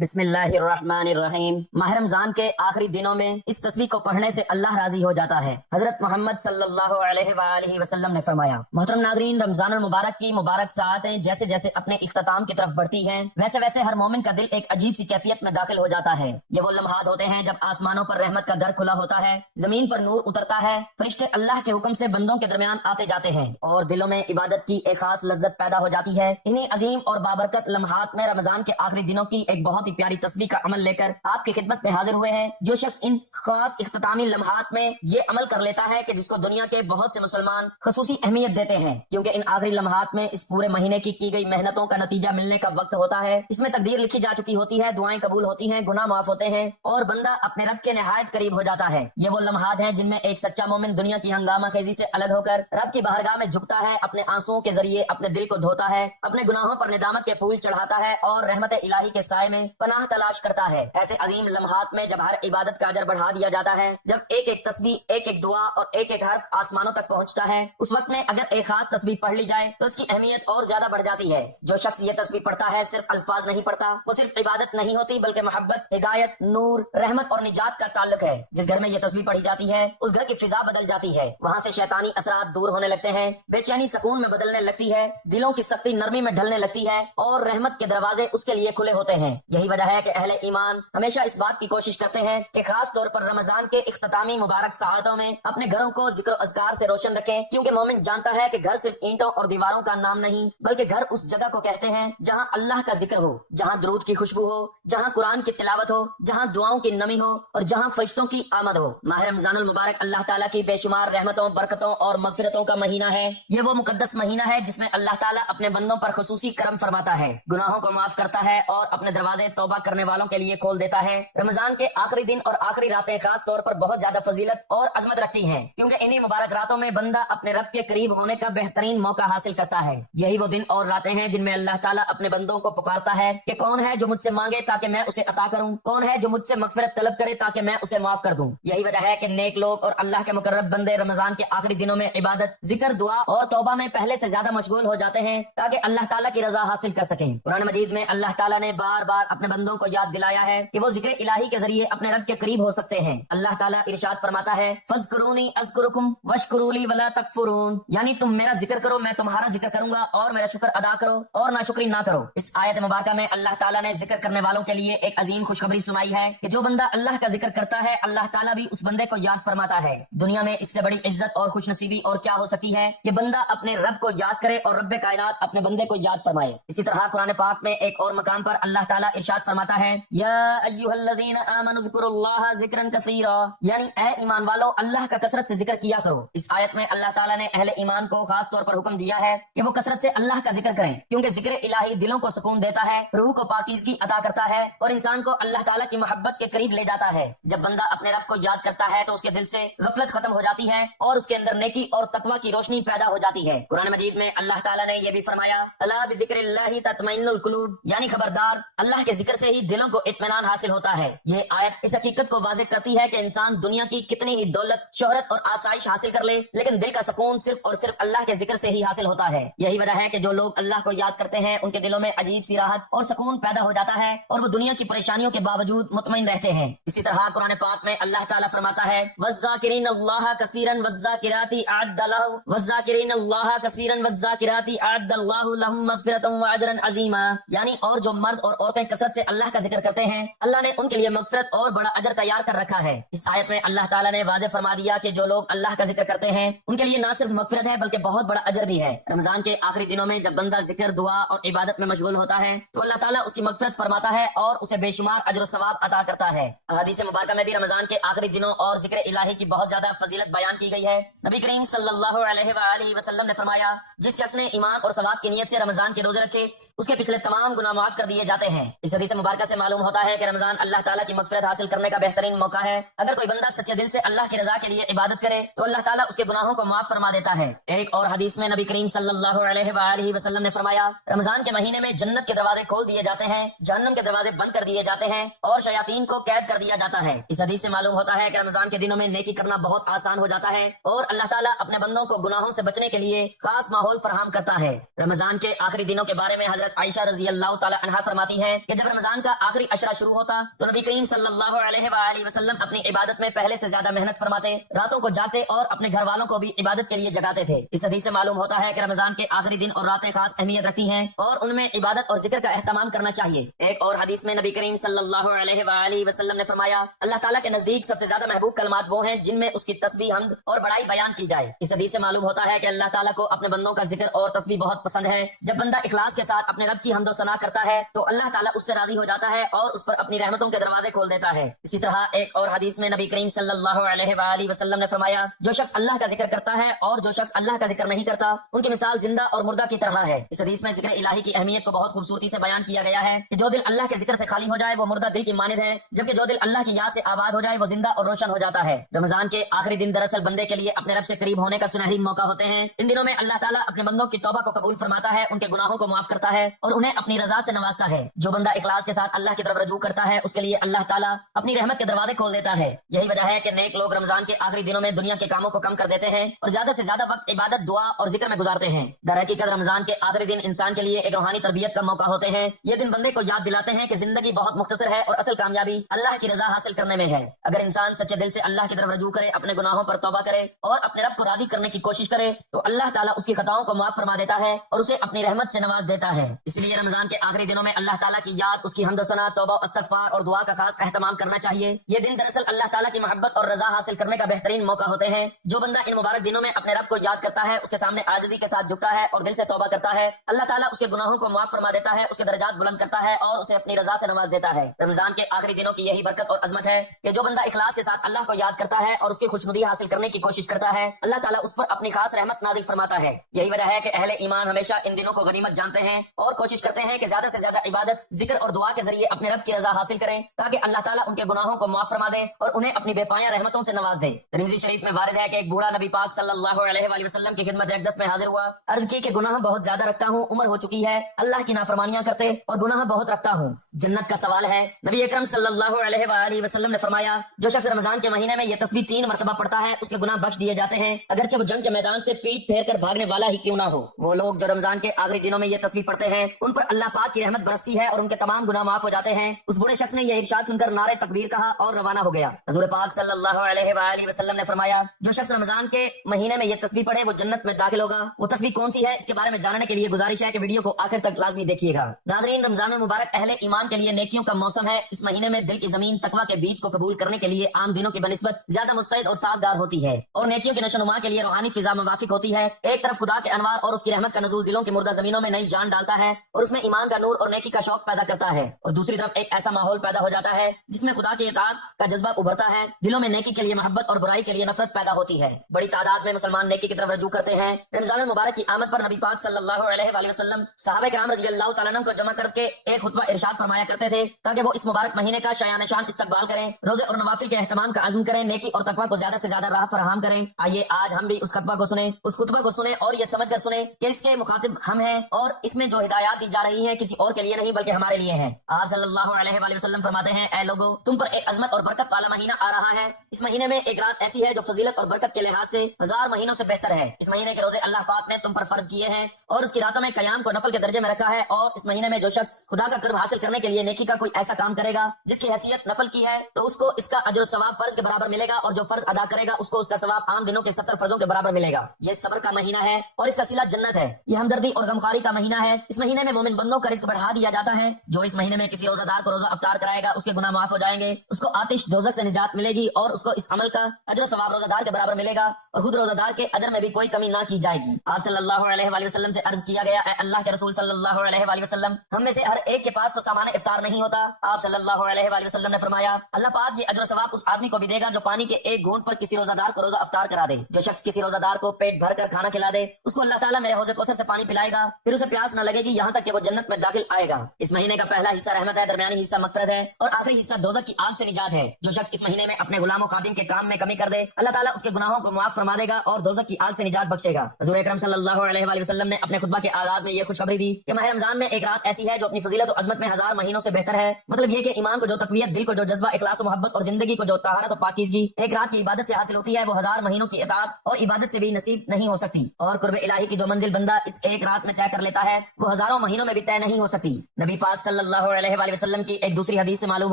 بسم اللہ الرحمن الرحیم۔ ماہ رمضان کے آخری دنوں میں اس تصویر کو پڑھنے سے اللہ راضی ہو جاتا ہے۔ حضرت محمد صلی اللہ علیہ وآلہ وسلم نے فرمایا، محترم ناظرین، رمضان المبارک کی مبارک ساعتیں جیسے جیسے اپنے اختتام کی طرف بڑھتی ہیں ویسے ویسے ہر مومن کا دل ایک عجیب سی کیفیت میں داخل ہو جاتا ہے۔ یہ وہ لمحات ہوتے ہیں جب آسمانوں پر رحمت کا در کھلا ہوتا ہے، زمین پر نور اترتا ہے، فرشتے اللہ کے حکم سے بندوں کے درمیان آتے جاتے ہیں اور دلوں میں عبادت کی ایک خاص لذت پیدا ہو جاتی ہے۔ انہی عظیم اور بابرکت لمحات میں رمضان کے آخری دنوں کی ایک بہت ہی پیاری تسبیح کا عمل لے کر آپ کی خدمت میں حاضر ہوئے ہیں۔ جو شخص ان خاص اختتامی لمحات میں یہ عمل کر لیتا ہے کہ جس کو دنیا کے بہت سے مسلمان خصوصی اہمیت دیتے ہیں، کیونکہ ان آخری لمحات میں اس پورے مہینے کی گئی محنتوں کا نتیجہ ملنے کا وقت ہوتا ہے۔ اس میں تقدیر لکھی جا چکی ہوتی ہے، دعائیں قبول ہوتی ہیں، گناہ معاف ہوتے ہیں اور بندہ اپنے رب کے نہایت قریب ہو جاتا ہے۔ یہ وہ لمحات ہیں جن میں ایک سچا مومن دنیا کی ہنگامہ خیزی سے الگ ہو کر رب کی بارگاہ میں جھکتا ہے، اپنے آنسوؤں کے ذریعے اپنے دل کو دھوتا ہے، اپنے گناہوں پر ندامت کے پھول چڑھاتا ہے اور رحمت الہی کے سائے میں پناہ تلاش کرتا ہے۔ ایسے عظیم لمحات میں جب ہر عبادت کا اجر بڑھا دیا جاتا ہے، جب ایک ایک تسبیح، ایک ایک دعا اور ایک ایک حرف آسمانوں تک پہنچتا ہے، اس وقت میں اگر ایک خاص تسبیح پڑھ لی جائے تو اس کی اہمیت اور زیادہ بڑھ جاتی ہے۔ جو شخص یہ تسبیح پڑھتا ہے صرف الفاظ نہیں پڑھتا، وہ صرف عبادت نہیں ہوتی بلکہ محبت، ہدایت، نور، رحمت اور نجات کا تعلق ہے۔ جس گھر میں یہ تسبیح پڑھی جاتی ہے اس گھر کی فضا بدل جاتی ہے، وہاں سے شیطانی اثرات دور ہونے لگتے ہیں، بے چینی سکون میں بدلنے لگتی ہے، دلوں کی سختی نرمی میں ڈھلنے لگتی ہے اور رحمت کے دروازے اس کے لیے کھلے ہوتے ہیں۔ یہی وجہ ہے کہ اہل ایمان ہمیشہ اس بات کی کوشش کرتے ہیں کہ خاص طور پر رمضان کے اختتامی مبارک ساعتوں میں اپنے گھروں کو ذکر و اذکار سے روشن رکھیں، کیونکہ مومن جانتا ہے کہ گھر صرف اینٹوں اور دیواروں کا نام نہیں بلکہ گھر اس جگہ کو کہتے ہیں جہاں اللہ کا ذکر ہو، جہاں درود کی خوشبو ہو، جہاں قرآن کی تلاوت ہو، جہاں دعاؤں کی نمی ہو اور جہاں فرشتوں کی آمد ہو۔ ماہ رمضان المبارک اللہ تعالیٰ کی بے شمار رحمتوں، برکتوں اور مغفرتوں کا مہینہ ہے۔ یہ وہ مقدس مہینہ ہے جس میں اللہ تعالیٰ اپنے بندوں پر خصوصی کرم فرماتا ہے، گناہوں کو معاف کرتا ہے اور اپنے دروازے توبہ کرنے والوں کے لیے کھول دیتا ہے۔ رمضان کے آخری دن اور آخری راتیں خاص طور پر بہت زیادہ فضیلت اور عظمت رکھتی ہیں، کیونکہ انہی مبارک راتوں میں بندہ اپنے رب کے قریب ہونے کا بہترین موقع حاصل کرتا ہے۔ یہی وہ دن اور راتیں ہیں جن میں اللہ تعالیٰ اپنے بندوں کو پکارتا ہے کہ کون ہے جو مجھ سے مانگے تاکہ میں اسے عطا کروں، کون ہے جو مجھ سے مغفرت طلب کرے تاکہ میں اسے معاف کر دوں۔ یہی وجہ ہے کہ نیک لوگ اور اللہ کے مقرب بندے رمضان کے آخری دنوں میں عبادت، ذکر، دعا اور توبہ میں پہلے سے زیادہ مشغول ہو جاتے ہیں تاکہ اللہ تعالیٰ کی رضا حاصل کر سکیں۔ قرآن مجید میں اللہ تعالیٰ نے بار بار اپنے بندوں کو یاد دلایا ہے کہ وہ ذکر الہی کے ذریعے اپنے رب کے قریب ہو سکتے ہیں۔ اللہ تعالیٰ ارشاد فرماتا ہے، فَاذْكُرُونِي أَذْكُرْكُمْ وَاشْكُرُوا لِي وَلَا تَكْفُرُونَ، یعنی تم میرا ذکر کرو، میں تمہارا ذکر کروں گا اور میرا شکر ادا کرو اور ناشکری نہ کرو۔ اس آیت مبارکہ میں اللہ تعالیٰ نے ذکر کرنے والوں کے لیے ایک عظیم خوشخبری سنائی ہے کہ جو بندہ اللہ کا ذکر کرتا ہے اللہ تعالیٰ بھی اس بندے کو یاد فرماتا ہے۔ دنیا میں اس سے بڑی عزت اور خوش نصیبی اور کیا ہو سکتی ہے کہ بندہ اپنے رب کو یاد کرے اور رب کائنات اپنے بندے کو یاد فرمائے۔ اسی طرح قرآن پاک میں ایک اور مقام پر اللہ تعالیٰ ارشاد فرماتا ہے، یا ایھا الذین آمنوا اذکروا اللہ ذکرا کثیرا، یعنی اے ایمان والو اللہ کا کثرت سے ذکر کیا کرو۔ اس آیت میں اللہ تعالیٰ نے اہل ایمان کو خاص طور پر حکم دیا ہے کہ وہ کثرت سے اللہ کا ذکر کریں، کیونکہ ذکر الہی دلوں کو سکون دیتا ہے، روح کو پاکیزگی عطا کرتا ہے اور انسان کو اللہ تعالیٰ کی محبت کے قریب لے جاتا ہے۔ جب بندہ اپنے رب کو یاد کرتا ہے تو اس کے دل سے غفلت ختم ہو جاتی ہے اور اس کے اندر نیکی اور تقوی کی روشنی پیدا ہو جاتی ہے۔ قرآن مجید میں اللہ تعالیٰ نے یہ بھی فرمایا، الا بذکر اللہ تطمئن القلوب، یعنی خبردار اللہ کے ذکر سے ہی دلوں کو اطمینان حاصل ہوتا ہے۔ یہ آیت اس حقیقت کو واضح کرتی ہے کہ انسان دنیا کی کتنی ہی دولت، شہرت اور آسائش حاصل کر لے لیکن دل کا سکون صرف اور صرف اللہ کے ذکر سے ہی حاصل ہوتا ہے۔ یہی وجہ ہے کہ جو لوگ اللہ کو یاد کرتے ہیں ان کے دلوں میں عجیب سی راحت اور سکون پیدا ہو جاتا ہے اور وہ دنیا کی پریشانیوں کے باوجود مطمئن رہتے ہیں۔ اسی طرح قرآن پاک میں اللہ تعالیٰ فرماتا ہے، والذاکرین اللہ کثیرا والذاکرات اعد لهم والذاکرین اللہ کثیرا والذاکرات اعد اللہ لهم مغفرۃ واجرا عظیما، یعنی اور جو مرد اور عورتیں کثرت سے اللہ کا ذکر کرتے ہیں اللہ نے ان کے لیے مغفرت اور بڑا اجر تیار کر رکھا ہے۔ اس آیت میں اللہ تعالیٰ نے واضح فرما دیا کہ جو لوگ اللہ کا ذکر کرتے ہیں ان کے لیے نہ صرف مغفرت ہے بلکہ بہت بڑا اجر بھی ہے۔ رمضان کے آخری دنوں میں جب بندہ ذکر، دعا اور عبادت میں مشغول ہوتا ہے تو اللہ تعالیٰ اس کی مغفرت فرماتا ہے اور اسے بے شمار اجر و ثواب عطا کرتا ہے۔ احادیث مبارکہ میں بھی رمضان کے آخری دنوں اور ذکر الہی کی بہت زیادہ فضیلت بیان کی گئی ہے۔ نبی کریم صلی اللہ علیہ وآلہ وسلم نے فرمایا، جس شخص نے ایمان اور ثواب کی نیت سے رمضان کے روزے رکھے اس کے پچھلے تمام گناہ معاف کر دیے جاتے ہیں۔ اس حدیث مبارکہ سے معلوم ہوتا ہے کہ رمضان اللہ تعالیٰ کی مغفرت حاصل کرنے کا بہترین موقع ہے۔ اگر کوئی بندہ سچے دل سے اللہ کی رضا کے لیے عبادت کرے تو اللہ تعالیٰ اس کے گناہوں کو معاف فرما دیتا ہے۔ ایک اور حدیث میں نبی کریم صلی اللہ علیہ وآلہ وسلم نے فرمایا، رمضان کے مہینے میں جنت کے دروازے کھول دیے جاتے ہیں، جہنم کے دروازے بند کر دیے جاتے ہیں اور شیاطین کو قید کر دیا جاتا ہے۔ اس حدیث سے معلوم ہوتا ہے کہ رمضان کے دنوں میں نیکی کرنا بہت آسان ہو جاتا ہے اور اللہ تعالیٰ اپنے بندوں کو گناہوں سے بچنے کے لیے خاص ماحول فراہم کرتا ہے۔ رمضان کے آخری دنوں کے بارے میں حضرت عائشہ رضی اللہ تعالی عنہا فرماتی ہیں کہ جب جب رمضان کا آخری عشرہ شروع ہوتا تو نبی کریم صلی اللہ علیہ وآلہ وسلم اپنی عبادت میں پہلے سے زیادہ محنت فرماتے، راتوں کو جاتے اور اپنے گھر والوں کو بھی عبادت کے لیے جگاتے تھے۔ اس حدیث سے معلوم ہوتا ہے کہ رمضان کے آخری دن اور راتیں خاص اہمیت رکھتی ہیں اور ان میں عبادت اور ذکر کا اہتمام کرنا چاہیے۔ ایک اور حدیث میں نبی کریم صلی اللہ علیہ وآلہ وسلم نے فرمایا، اللہ تعالیٰ کے نزدیک سب سے زیادہ محبوب کلمات وہ ہیں جن میں اس کی تسبیح، حمد اور بڑائی بیان کی جائے۔ اس حدیث سے معلوم ہوتا ہے کہ اللہ تعالیٰ کو اپنے بندوں کا ذکر اور تسبیح بہت پسند ہے۔ جب بندہ اخلاص کے ساتھ اپنے رب کی حمد و ثنا کرتا ہے تو اللہ تعالیٰ اس سے راضی ہو جاتا ہے اور اس پر اپنی رحمتوں کے دروازے کھول دیتا ہے۔ اسی طرح ایک اور حدیث میں نبی کریم صلی اللہ علیہ وآلہ وسلم نے فرمایا، جو شخص اللہ کا ذکر کرتا ہے اور جو شخص اللہ کا ذکر نہیں کرتا ان کی مثال زندہ اور مردہ کی طرح ہے۔ اس حدیث میں ذکر الہی کی اہمیت کو بہت خوبصورتی سے بیان کیا گیا ہے کہ جو دل اللہ کے ذکر سے خالی ہو جائے وہ مردہ دل کی مانند ہے، جبکہ جو دل اللہ کی یاد سے آباد ہو جائے وہ زندہ اور روشن ہو جاتا ہے۔ رمضان کے آخری دن دراصل بندے کے لیے اپنے رب سے قریب ہونے کا سنہری موقع ہوتے ہیں۔ ان دنوں میں اللہ تعالیٰ اپنے بندوں کی توبہ کو قبول فرماتا ہے، ان کے گناہوں کو معاف کرتا ہے اور انہیں اپنی رضا سے نوازتا ہے۔ جو بندہ اخلاص کے ساتھ اللہ کی طرف رجوع کرتا ہے اس کے لیے اللہ تعالیٰ اپنی رحمت کے دروازے کھول دیتا ہے۔ یہی وجہ ہے کہ نیک لوگ رمضان کے آخری دنوں میں دنیا کے کاموں کو کم کر دیتے ہیں اور زیادہ سے زیادہ وقت عبادت، دعا اور ذکر میں گزارتے ہیں۔ در حقیقت رمضان کے آخری دن انسان کے لیے ایک روحانی تربیت کا موقع ہوتے ہیں۔ یہ دن بندے کو یاد دلاتے ہیں کہ زندگی بہت مختصر ہے اور اصل کامیابی اللہ کی رضا حاصل کرنے میں ہے۔ اگر انسان سچے دل سے اللہ کی طرف رجوع کرے، اپنے گناہوں پر توبہ کرے اور اپنے رب کو راضی کرنے کی کوشش کرے تو اللہ تعالیٰ اس کی خطاؤں کو معاف فرما دیتا ہے اور اسے اپنی رحمت سے نواز دیتا ہے۔ اس لیے رمضان کے آخری دنوں میں اللہ تعالیٰ کی یاد، اس کی حمد و ثنا، توبہ و استغفار اور دعا کا خاص اہتمام کرنا چاہیے۔ یہ دن دراصل اللہ تعالیٰ کی محبت اور رضا حاصل کرنے کا بہترین موقع ہوتے ہیں۔ جو بندہ ان مبارک دنوں میں اپنے رب کو یاد کرتا ہے، اس کے سامنے عاجزی کے ساتھ جھکتا ہے اور دل سے توبہ کرتا ہے، اللہ تعالیٰ اس کے گناہوں کو معاف فرما دیتا ہے، اس کے درجات بلند کرتا ہے اور اسے اپنی رضا سے نواز دیتا ہے۔ رمضان کے آخری دنوں کی یہی برکت اور عظمت ہے کہ جو بندہ اخلاص کے ساتھ اللہ کو یاد کرتا ہے اور اس کی خوشنودی حاصل کرنے کی کوشش کرتا ہے، اللہ تعالیٰ اس پر اپنی خاص رحمت نازل فرماتا ہے۔ یہی وجہ ہے کہ اہل ایمان ہمیشہ ان دنوں کو غنیمت جانتے ہیں اور کوشش کرتے ہیں کہ زیادہ سے زیادہ عبادت، ذکر اور دعا کے ذریعے اپنے رب کی رضا حاصل کریں تاکہ اللہ تعالیٰ ان کے گناہوں کو معاف فرما دے اور انہیں اپنی بے پایہ رحمتوں سے نواز دے۔ ترمذی شریف میں وارد ہے کہ ایک بوڑھا نبی پاک صلی اللہ علیہ وآلہ وسلم کی خدمت اقدس میں حاضر ہوا، عرض کی کہ گناہ بہت زیادہ رکھتا ہوں، عمر ہو چکی ہے، اللہ کی نافرمانیاں کرتے اور گناہ بہت رکھتا ہوں، جنت کا سوال ہے۔ نبی اکرم صلی اللہ علیہ وآلہ وسلم نے فرمایا، جو شخص رمضان کے مہینے میں یہ تسبیح 3 مرتبہ پڑھتا ہے اس کے گناہ بخش دیے جاتے ہیں، اگرچہ وہ جنگ کے میدان سے پیٹ پھیر کر بھاگنے والا ہی کیوں نہ ہو۔ وہ لوگ جو رمضان کے آخری دنوں میں یہ تسبیح پڑھتے ہیں ان پر اللہ پاک کی رحمت برستی ہے اور ان کے تمام گناہ معاف ہو جاتے ہیں۔ اس بوڑھے شخص نے یہ ارشاد سن کر نعرہ تکبیر کہا اور روانہ ہو گیا۔ حضور پاک صلی اللہ علیہ وآلہ وسلم نے فرمایا، جو شخص رمضان کے مہینے میں یہ تسبیح پڑھے وہ جنت میں داخل ہوگا۔ وہ تسبیح کون سی ہے اس کے بارے میں جاننے کے لیے گزارش ہے کہ ویڈیو کو آخر تک لازمی دیکھیے گا۔ ناظرین، رمضان المبارک اہل ایمان کے لیے نیکیوں کا موسم ہے۔ اس مہینے میں دل کی زمین تقویٰ کے بیج کو قبول کرنے کے لیے عام دنوں کی بنسبت زیادہ مستعد اور سازگار ہوتی ہے اور نیکیوں کی نشوونما کے لیے روحانی فضا موافق ہوتی ہے۔ ایک طرف خدا کے انوار اور اس کی رحمت کا نزول دلوں کی مردہ زمینوں میں نئی جان ڈالتا ہے اور اس میں ایمان کا نور اور نیکی کا شوق پیدا کرتا ہے، اور دوسری طرف ایک ایسا ماحول پیدا ہو جاتا ہے جس میں خدا کی اطاعت کا جذبہ ابھرتا ہے، دلوں میں نیکی کے لیے محبت اور برائی کے لیے نفرت پیدا ہوتی ہے۔ بڑی تعداد میں مسلمان نیکی کی طرف رجوع کرتے ہیں۔ رمضان المبارک کی آمد پر نبی پاک صلی اللہ علیہ وآلہ وسلم صحابہ کرام رضی اللہ تعالیٰ عنہ کو جمع کر کے ایک خطبہ ارشاد فرمایا کرتے تھے تاکہ وہ اس مبارک مہینے کا شایان شان استقبال کریں، روزے اور نوافل کے اہتمام کا عزم کریں، نیکی اور تقویٰ کو زیادہ سے زیادہ راہ فراہم کریں۔ آئیے آج ہم بھی اس خطبہ کو سنیں اور یہ سمجھ کر سنیں کہ اس کے مخاطب ہم ہیں اور اس میں جو ہدایات دی جا رہی ہیں کسی اور کے لیے نہیں بلکہ ہمارے لیے ہیں۔ آپ صلی اللہ علیہ وآلہ وسلم فرماتے ہیں، اے لوگو، تم پر ایک عظمت اور برکت والا مہینہ آ رہا ہے۔ اس مہینے میں ایک رات ایسی ہے جو فضیلت اور برکت کے لحاظ سے 1000 مہینوں سے بہتر ہے۔ اس مہینے کے روزے اللہ پاک نے تم پر فرض کیے ہیں اور اس کی راتوں میں قیام کو نفل کے درجے میں رکھا ہے، اور اس مہینے میں جو شخص خدا کا قرب حاصل کرنے کے لیے نیکی کا کوئی ایسا کام کرے گا جس کی حیثیت نفل کی ہے تو اس کو اس کا اجر و ثواب فرض کے برابر ملے گا، اور جو فرض ادا کرے گا اس کو اس کا ثواب عام دنوں کے 70 فرضوں کے برابر ملے گا۔ یہ صبر کا مہینہ ہے اور اس کا صلہ جنت ہے۔ یہ ہمدردی اور غمخواری کا مہینہ ہے۔ اس مہینے میں مومن بندوں کا رزق بڑھا دیا جاتا ہے۔ جو اس مہینے میں کسی روزہ دار کو روزہ افطار کرائے گا اس کے گناہ معاف ہو جائیں گے، اس کو آتش دوزخ سے نجات ملے گی اور اس کو اس عمل کا اجر و ثواب روزہ دار کے برابر ملے گا، اور خود روزہ دار کے اجر میں بھی کوئی کمی نہ کی جائے گی۔ آپ صلی اللہ علیہ وآلہ وسلم سے عرض کیا گیا، اے اللہ کے رسول صلی اللہ علیہ وآلہ وسلم، ہم میں سے ہر ایک کے پاس تو سامان افطار نہیں ہوتا۔ آپ صلی اللہ علیہ وآلہ وسلم نے فرمایا، اللہ پاک یہ اجر و ثواب اس آدمی کو بھی دے گا جو پانی کے ایک گھونٹ پر کسی روزہ دار کو روزہ افطار کرا دے۔ جو شخص کسی روزہ دار کو پیٹ بھر کر کھانا کھلا دے اس کو اللہ تعالیٰ میرے حوض کوثر سے پانی پلائے گا، پھر اسے پیاس نہ لگے گی یہاں تک کہ وہ جنت میں داخل آئے گا۔ اس مہینے کا پہلا حصہ رحمت ہے، درمیانی حصہ مغفرت ہے اور آخری حصہ دوزخ کی آگ سے نجات ہے۔ جو شخص اس مہینے میں اپنے غلام و خادم کے کام میں کمی کر دے اللہ تعالیٰ اس کے گناہوں کو معاف فرما دے گا اور دوزخ کی آگ سے نجات بخشے گا۔ حضور اکرم صلی اللہ علیہ وآلہ وسلم نے اپنے خطبہ کے آغاز میں یہ خوشخبری دی کہ ماہ رمضان میں ایک رات ایسی ہے جو اپنی فضیلت و عظمت میں ہزار مہینوں سے بہتر ہے۔ مطلب یہ کہ ایمان کو جو تقویت، دل کو جو جذبہ اخلاص و محبت اور زندگی کو جو طہارت و پاکیزگی ایک رات کی عبادت سے حاصل ہوتی ہے، وہ ہزار مہینوں کی اطاعت اور عبادت سے بھی نصیب نہیں ہو سکتی۔ اور قرب الہی کی جو منزل بندہ اس ایک رات میں طے کر لیتا ہے، وہ ہزاروں مہینوں میں بھی طے نہیں ہو سکتی۔ نبی پاک صلی اللہ علیہ وآلہ وسلم کی ایک دوسری حدیث سے معلوم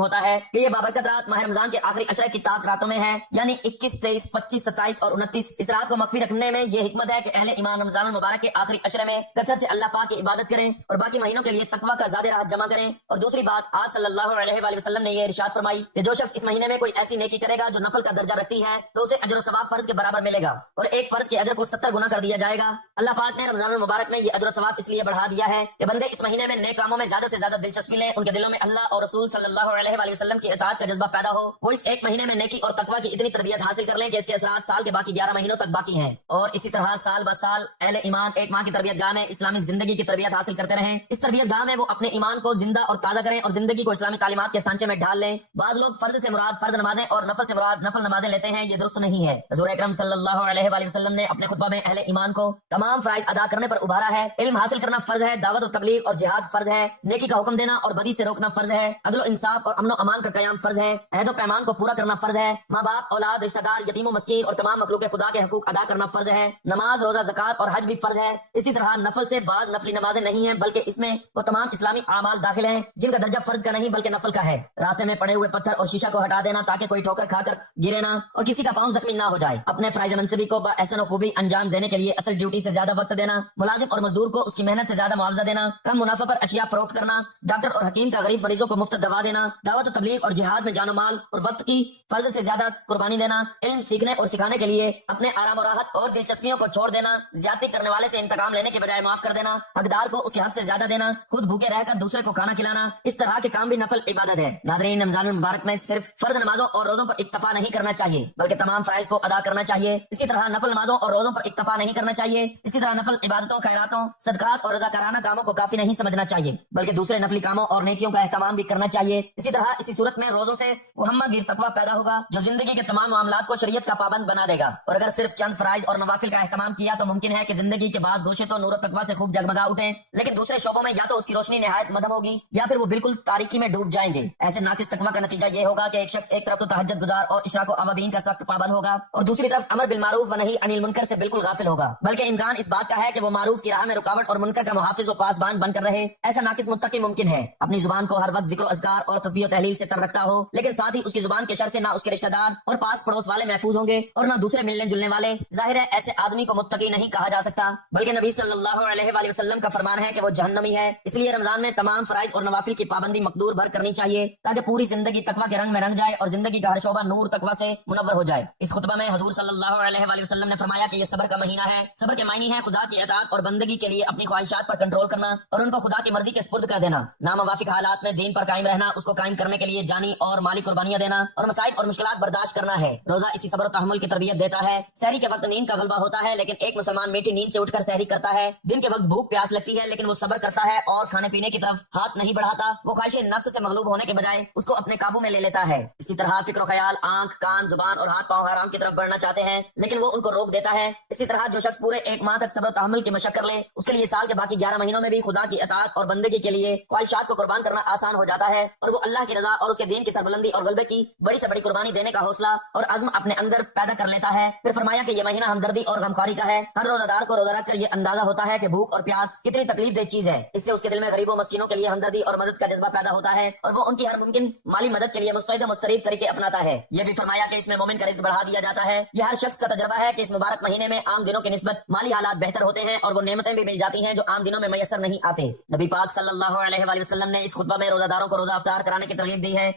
ہوتا ہے کہ یہ بابرکت رات ماہ رمضان کے آخری عشرے کی طاق راتوں میں ہے، یعنی 21، 23، 25، 27 اور 29۔ اس رات کو مخفی رکھنے میں یہ حکمت ہے کہ اہل ایمان رمضان المبارک کے آخری عشرے میں کثرت سے اللہ پاک کی عبادت کریں اور باقی مہینوں کے لیے تقویٰ کا زیادہ راحت جمع کریں۔ اور دوسری بات، آپ صلی اللہ علیہ وآلہ وسلم نے یہ ارشاد فرمائی کہ جو شخص اس مہینے میں کوئی ایسی نیکی کرے گا جو نفل کا درجہ رکھتی ہے تو اسے اجر و ثواب فرض کے برابر ملے گا، اور ایک فرض کے اجر کو 70 گنا کر دیا جائے گا۔ اللہ پاک نے رمضان المبارک میں یہ اجر و ثواب اس لیے بڑھا دیا ہے کہ بندے اس مہینے میں نیک کاموں میں زیادہ سے زیادہ دلچسپی لیں، ان کے دلوں میں اللہ اور رسول صلی اللہ علیہ وآلہ وسلم کی اطاعت کا جذبہ پیدا ہو، وہ اس ایک مہینے میں نیکی اور تقویٰ کی اتنی تربیت حاصل کر لیں کہ اس کے اثرات سال کے باقی 11 مہینوں تک باقی ہیں۔ اور اسی طرح سال بہ سال اہل ایمان ایک ماہ کی تربیت گاہ میں اسلامی زندگی کی تربیت حاصل کرتے رہیں۔ اس تربیت گاہ میں وہ اپنے ایمان کو زندہ اور تازہ کریں اور زندگی کو اسلامی تعلیمات کے سانچے میں ڈھال لیں۔ بعض لوگ فرض سے مراد فرض نمازیں اور نفل سے مراد نفل نمازیں لیتے ہیں، یہ درست نہیں ہے۔ حضور اکرم صلی اللہ علیہ وآلہ وسلم نے اپنے خطبہ میں اہل ایمان کو تمام فرائض ادا کرنے پر ابھارا ہے۔ علم حاصل کرنا فرض ہے، دعوت و تبلیغ اور جہاد فرض ہے، نیکی کا حکم دینا اور بدی سے روکنا فرض ہے، عدل و انصاف اور امن و امان کا قیام فرض ہے، عہد و پیمان کو پورا کرنا فرض ہے، ماں باپ، اولاد، رشتہ دار، یتیم و مسکین اور تمام مخلوق خدا کے حقوق ادا کرنا فرض ہے، نماز، روزہ، زکات اور حج بھی فرض ہے۔ اسی طرح نفل سے بعض نفلی نمازیں نہیں ہیں، بلکہ اس میں وہ تمام اسلامی اعمال داخل ہیں جن کا درجہ فرض کا نہیں بلکہ نفل کا ہے۔ راستے میں پڑے ہوئے پتھر اور شیشہ کو ہٹا دینا تاکہ کوئی ٹھوکر کھا کر گرے نہ اور کسی کا پاؤں زخمی نہ ہو جائے، اپنے فرائض منصبی کو باحسن و خوبی انجام دینے کے لیے اصل ڈیوٹی سے زیادہ وقت دینا، ملازم اور مزدور کو اس کی محنت سے زیادہ معاوضہ دینا، کم منافع پر اشیاء فروخت کرنا، ڈاکٹر اور حکیم کا غریب مریضوں کو مفت دوا دینا، دعوت و تبلیغ اور جہاد میں جان و مال اور وقت کی فرض سے زیادہ قربانی دینا، علم سیکھنے اور سکھانے کے لیے اپنے آرام و راحت اور دلچسپیوں کو چھوڑ دینا، زیادتی کرنے والے سے انتقام لینے کے بجائے معاف کر دینا، حقدار کو اس کے حق سے زیادہ دینا، خود بھوکے رہ کر دوسرے کو کھانا کھلانا، اس طرح کے کام بھی نفل عبادت ہے۔ ناظرین، رمضان المبارک میں صرف فرض نمازوں اور روزوں پر اکتفا نہیں کرنا چاہیے بلکہ تمام فرائض کو ادا کرنا چاہیے۔ اسی طرح نفل نمازوں اور روزوں پر اکتفا نہیں کرنا چاہیے، اسی طرح نفل عبادتوں، خیراتوں، صدقات اور رضاکارانہ کاموں کو کافی نہیں سمجھنا چاہیے بلکہ دوسرے نفلی کاموں اور نیکیوں کا اہتمام بھی کرنا چاہیے۔ اسی طرح اسی صورت میں روزوں سے وہ ہمہ گیر تقویٰ پیدا ہوگا جو زندگی کے تمام معاملات کو شریعت کا پابند بنا دے گا۔ اور اگر صرف چند فرائض اور نوافل کا اہتمام کیا تو ممکن ہے کہ زندگی کے بعض گوشے تو نور و تقویٰ سے خوب جگمگا اٹھیں، لیکن دوسرے شعبوں میں یا تو اس کی روشنی نہایت مدھم ہوگی یا پھر وہ بالکل تاریکی میں ڈوب جائیں گے۔ ایسے ناقص تقویٰ کا نتیجہ یہ ہوگا کہ ایک شخص ایک طرف تو تہجد گزار اور اشراق و اوابین کا سخت پابند ہوگا اور دوسری طرف امر بالمعروف و نہی عن المنکر سے بالکل غافل ہوگا، بلکہ امکان اس بات کا ہے کہ وہ معروف کی راہ میں رکاوٹ اور منکر کا محافظ و پاسبان بن کر رہے۔ ایسا ناقص متقی ممکن ہے اپنی زبان کو ہر وقت ذکر و اذکار اور تسبیح و تحلیل سے تر رکھتا ہو، لیکن ساتھ ہی اس کی زبان کے شر سے نہ اس کے رشتہ دار اور پاس پڑوس والے محفوظ ہوں گے اور نہ دوسرے ملنے جلنے والے۔ ظاہر ہے ایسے آدمی کو متقی نہیں کہا جا سکتا، بلکہ نبی صلی اللہ علیہ وآلہ وسلم کا فرمان ہے کہ وہ جہنمی ہے۔ اس لیے رمضان میں تمام فرائض اور نوافل کی پابندی مقدور بھر کرنی چاہیے تاکہ پوری زندگی تقویٰ کے رنگ میں رنگ جائے اور زندگی کا ہر شعبہ نور تقویٰ سے منور ہو جائے۔ اس خطبہ میں حضور صلی اللہ علیہ وآلہ وسلم نے فرمایا کہ یہ صبر کا مہینہ ہے۔ صبر کے معنی ہے خدا کی اطاعت اور بندگی کے لیے اپنی خواہشات پر کنٹرول کرنا اور ان کو خدا کی مرضی کے سپرد کر دینا، ناموافق حالات میں دین پر قائم رہنا، اس کو قائم کرنے کے لیے جانی اور مالی قربانیاں دینا اور مصائب اور مشکلات برداشت کرنا ہے۔ روزہ اسی صبر و تحمل کی تربیت دیتا ہے۔ سحری کے وقت نیند کا غلبہ ہوتا ہے، لیکن ایک مسلمان میٹھی نیند سے اٹھ کر سحری کرتا ہے۔ دن کے وقت بھوک پیاس لگتی ہے لیکن وہ صبر کرتا ہے اور کھانے پینے کی طرف ہاتھ نہیں بڑھاتا۔ وہ خواہش نفس سے مغلوب ہونے کے بجائے اس کو اپنے قابو میں لے لیتا ہے۔ اسی طرح فکر و خیال، آنکھ، کان، زبان اور ہاتھ پاؤں حرام کی طرف بڑھنا چاہتے ہیں لیکن وہ ان کو روک دیتا ہے۔ اسی طرح جو شخص پورے ایک ماہ تک صبر و تحمل کی مشق کر لے، اس کے لیے سال کے باقی 11 مہینوں میں بھی خدا کی اطاعت اور بندگی کے لیے خواہشات کو قربان کرنا آسان ہو جاتا ہے اور وہ اللہ کی رضا اور اس کے دین کی سربلندی اور غلبے کی بڑی سے بڑی قربانی دینے کا حوصلہ اور عزم اپنے اندر پیدا کر لیتا ہے۔ پھر فرمایا کہ یہ مہینہ ہمدردی اور غمخواری کا ہے۔ ہر روزہ دار کو روزہ رکھ کر یہ اندازہ ہوتا ہے کہ بھوک اور پیاس کتنی تکلیف دہ چیز ہے۔ اس سے اس کے دل میں غریبوں مسکینوں کے لیے ہمدردی اور مدد کا جذبہ پیدا ہوتا ہے اور وہ ان کی ہر ممکن مالی مدد کے لیے مستعد و مستریب طریقے اپناتا ہے۔ یہ بھی فرمایا کہ اس میں مومن کا رزق بڑھا دیا جاتا ہے۔ یہ ہر شخص کا تجربہ ہے کہ اس مبارک مہینے میں عام دنوں کی نسبت مالی حالات بہتر ہوتے ہیں اور وہ نعمتیں بھی مل جاتی ہیں جو عام دنوں میں میسر نہیں آتے۔ نبی پاک صلی اللہ علیہ وآلہ وسلم نے اس خطبہ میں روزہ داروں کو روزہ افطار کرانے کی ترغیب دی ہے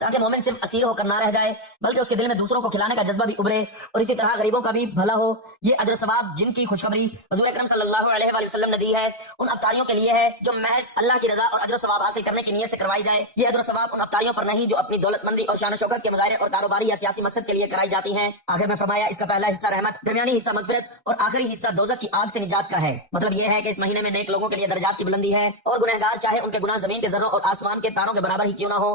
تاکہ مومن صرف اسیر ہو کر نہ رہ جائے بلکہ اس کے دل میں دوسروں کو کھلانے کا جذبہ بھی ابھرے اور اسی طرح غریبوں کا بھی بھلا ہو۔ یہ اجر ثواب جن کی خوشخبری حضور اکرم صلی اللہ علیہ وآلہ وسلم نے دی ہے ان افطاریوں کے لیے ہے جو محض اللہ کی رضا اور اجر ثواب حاصل کرنے کی نیت سے کروائی جائے۔ یہ اجر ثواب ان افطاریوں پر نہیں جو اپنی دولت مندی اور شان و شوکت کے مظاہرے اور کاروباری یا سیاسی مقصد کے لیے کرائی جاتی ہیں۔ آخر میں فرمایا اس کا پہلا حصہ رحمت، درمیانی حصہ مغفرت اور آخری حصہ دوزخ کی آگ سے نجات کا ہے۔ مطلب یہ ہے کہ اس مہینے میں نیک لوگوں کے لیے درجات کی بلندی ہے اور گنہگار چاہے ان کے گناہ زمین کے ذروں اور آسمان کے تاروں کے برابر ہی کیوں نہ ہو،